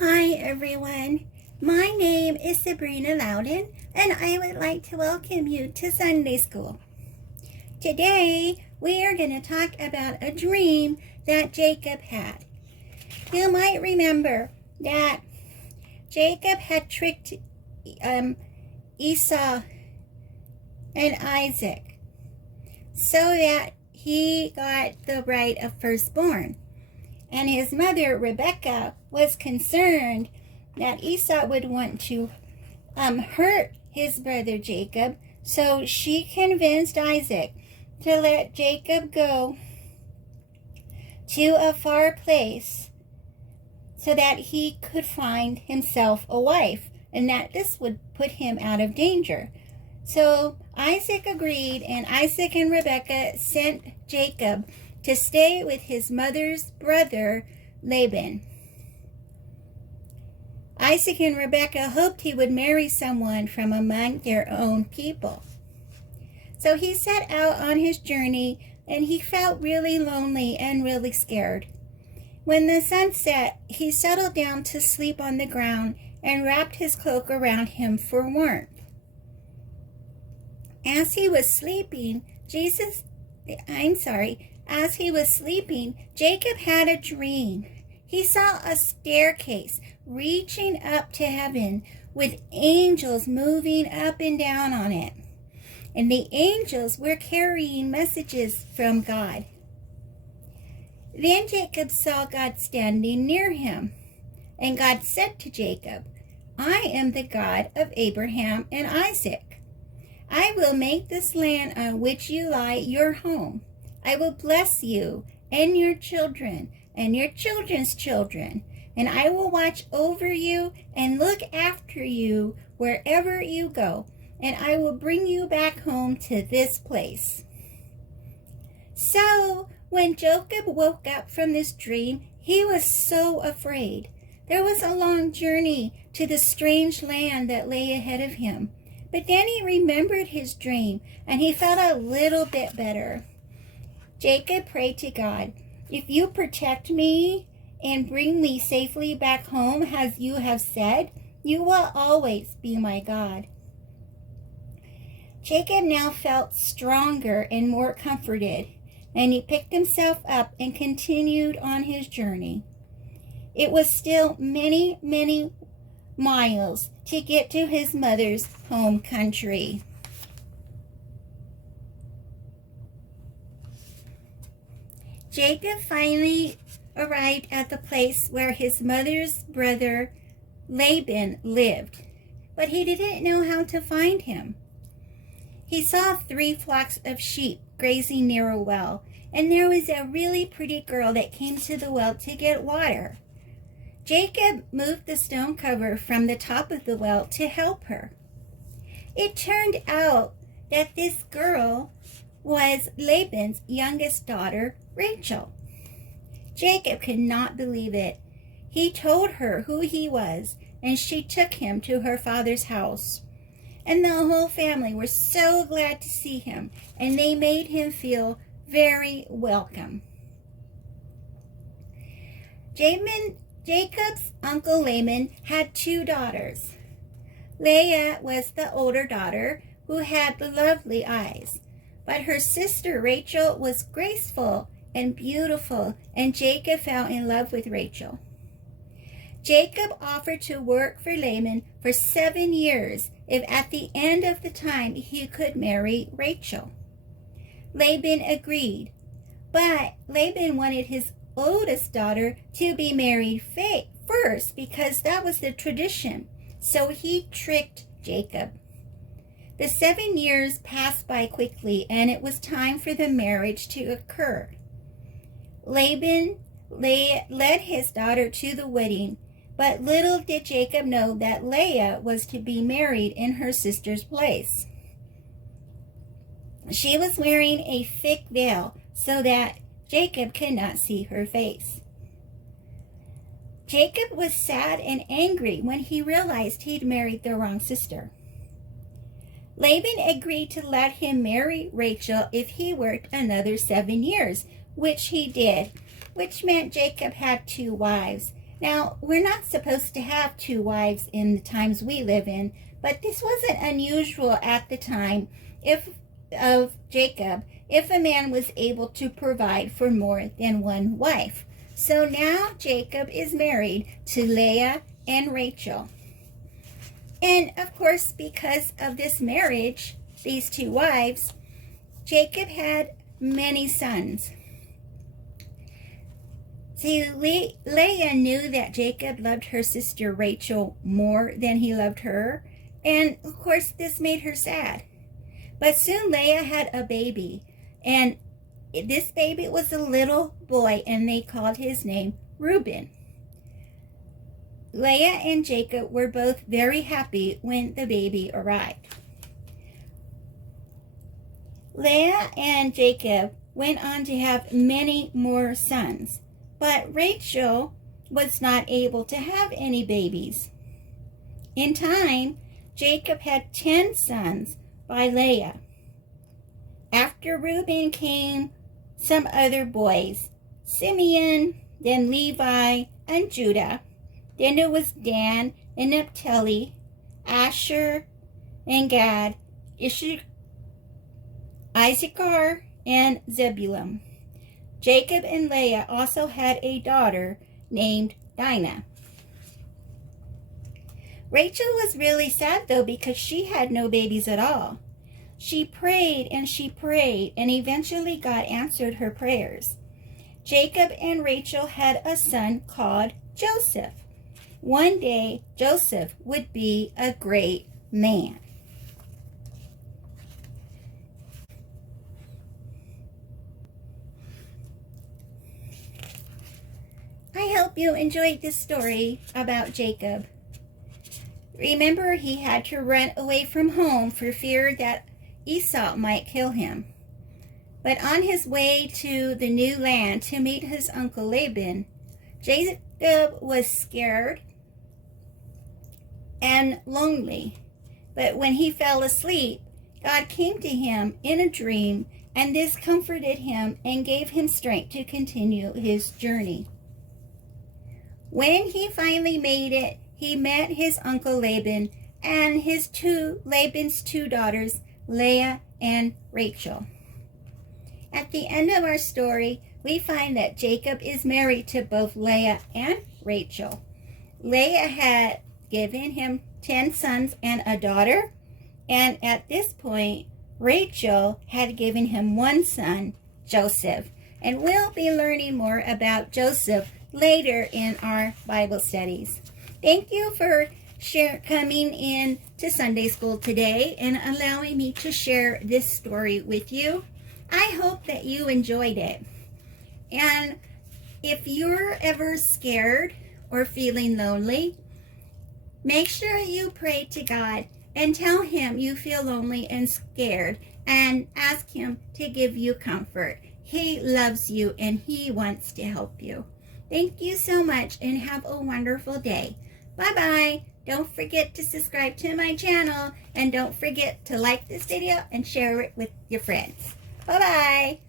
Hi everyone, my name is Sabrina Loudon and I would like to welcome you to Sunday School. Today we are going to talk about a dream that Jacob had. You might remember that Jacob had tricked Esau and Isaac so that he got the right of firstborn. And his mother, Rebecca, was concerned that Esau would want to hurt his brother Jacob, so she convinced Isaac to let Jacob go to a far place so that he could find himself a wife, and that this would put him out of danger. So Isaac agreed, and Isaac and Rebekah sent Jacob to stay with his mother's brother, Laban. Isaac and Rebekah hoped he would marry someone from among their own people. So he set out on his journey, and he felt really lonely and really scared. When the sun set, he settled down to sleep on the ground and wrapped his cloak around him for warmth. As he was sleeping, Jacob had a dream. He saw a staircase reaching up to heaven with angels moving up and down on it. And the angels were carrying messages from God. Then Jacob saw God standing near him. And God said to Jacob, "I am the God of Abraham and Isaac. I will make this land on which you lie your home. I will bless you and your children and your children's children, and I will watch over you and look after you wherever you go, and I will bring you back home to this place." So when Jacob woke up from this dream, he was so afraid. There was a long journey to the strange land that lay ahead of him. But then he remembered his dream, and he felt a little bit better. Jacob prayed to God, "If you protect me and bring me safely back home as you have said, you will always be my God." Jacob now felt stronger and more comforted, and he picked himself up and continued on his journey. It was still many, many miles to get to his mother's home country. Jacob finally arrived at the place where his mother's brother Laban lived, but he didn't know how to find him. He saw 3 flocks of sheep grazing near a well, and there was a really pretty girl that came to the well to get water. Jacob moved the stone cover from the top of the well to help her. It turned out that this girl was Laban's youngest daughter, Rachel. Jacob could not believe it. He told her who he was, and she took him to her father's house. And the whole family were so glad to see him, and they made him feel very welcome. Jacob's uncle Laban had 2 daughters. Leah was the older daughter who had lovely eyes, but her sister Rachel was graceful and beautiful, and Jacob fell in love with Rachel. Jacob offered to work for Laban for 7 years if at the end of the time he could marry Rachel. Laban agreed, but Laban wanted his oldest daughter to be married first because that was the tradition. So he tricked Jacob. The 7 years passed by quickly, and it was time for the marriage to occur. Laban led his daughter to the wedding, but little did Jacob know that Leah was to be married in her sister's place. She was wearing a thick veil so that Jacob could not see her face. Jacob was sad and angry when he realized he'd married the wrong sister. Laban agreed to let him marry Rachel if he worked another 7 years, which he did, which meant Jacob had 2 wives, Now, we're not supposed to have two wives in the times we live in, but this wasn't unusual at the time of Jacob if a man was able to provide for more than one wife. So now Jacob is married to Leah and Rachel. And of course, because of this marriage, these two wives, Jacob had many sons. See, Leah knew that Jacob loved her sister Rachel more than he loved her, and of course this made her sad. But soon Leah had a baby, and this baby was a little boy, and they called his name Reuben. Leah and Jacob were both very happy when the baby arrived. Leah and Jacob went on to have many more sons, but Rachel was not able to have any babies. In time, Jacob had 10 sons by Leah. After Reuben came some other boys, Simeon, then Levi, and Judah. Then there was Dan and Naphtali, Asher and Gad, Issachar and Zebulun. Jacob and Leah also had a daughter named Dinah. Rachel was really sad though because she had no babies at all. She prayed and eventually God answered her prayers. Jacob and Rachel had a son called Joseph. One day, Joseph would be a great man. I hope you enjoyed this story about Jacob. Remember, he had to run away from home for fear that Esau might kill him. But on his way to the new land to meet his uncle Laban, Jacob was scared and lonely. But when he fell asleep, God came to him in a dream, and this comforted him and gave him strength to continue his journey. When he finally made it, he met his uncle Laban and Laban's two daughters, Leah and Rachel. At the end of our story, we find that Jacob is married to both Leah and Rachel. Leah had given him 10 sons and a daughter, and at this point, Rachel had given him one son, Joseph. And we'll be learning more about Joseph later in our Bible studies. Thank you for coming in to Sunday school today and allowing me to share this story with you. I hope that you enjoyed it. And if you're ever scared or feeling lonely, make sure you pray to God and tell him you feel lonely and scared and ask him to give you comfort. He loves you and he wants to help you. Thank you so much and have a wonderful day. Bye-bye. Don't forget to subscribe to my channel and don't forget to like this video and share it with your friends. Bye-bye.